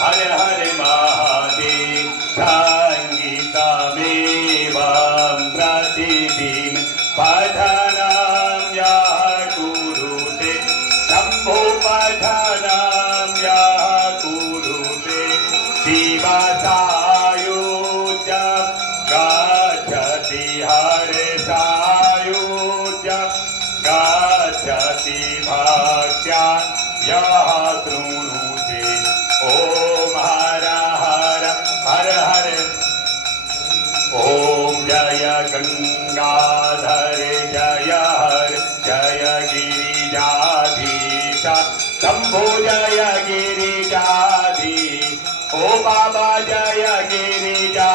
हरे हरे महादेव संगीतमेवं प्रतिदिन पठनं यः कुरुते शम्भो पठनं यः कुरुते शिवसायुज्यं गच्छति हरे सायुज्यं गच्छति भक्त्या यः शृणुते ओम हर हर हर हर ओम जय गंगाधर जय हर जय गिरिजाधीश शंभो जय गिरिजाधीश ओ बाबा जय गिरिजा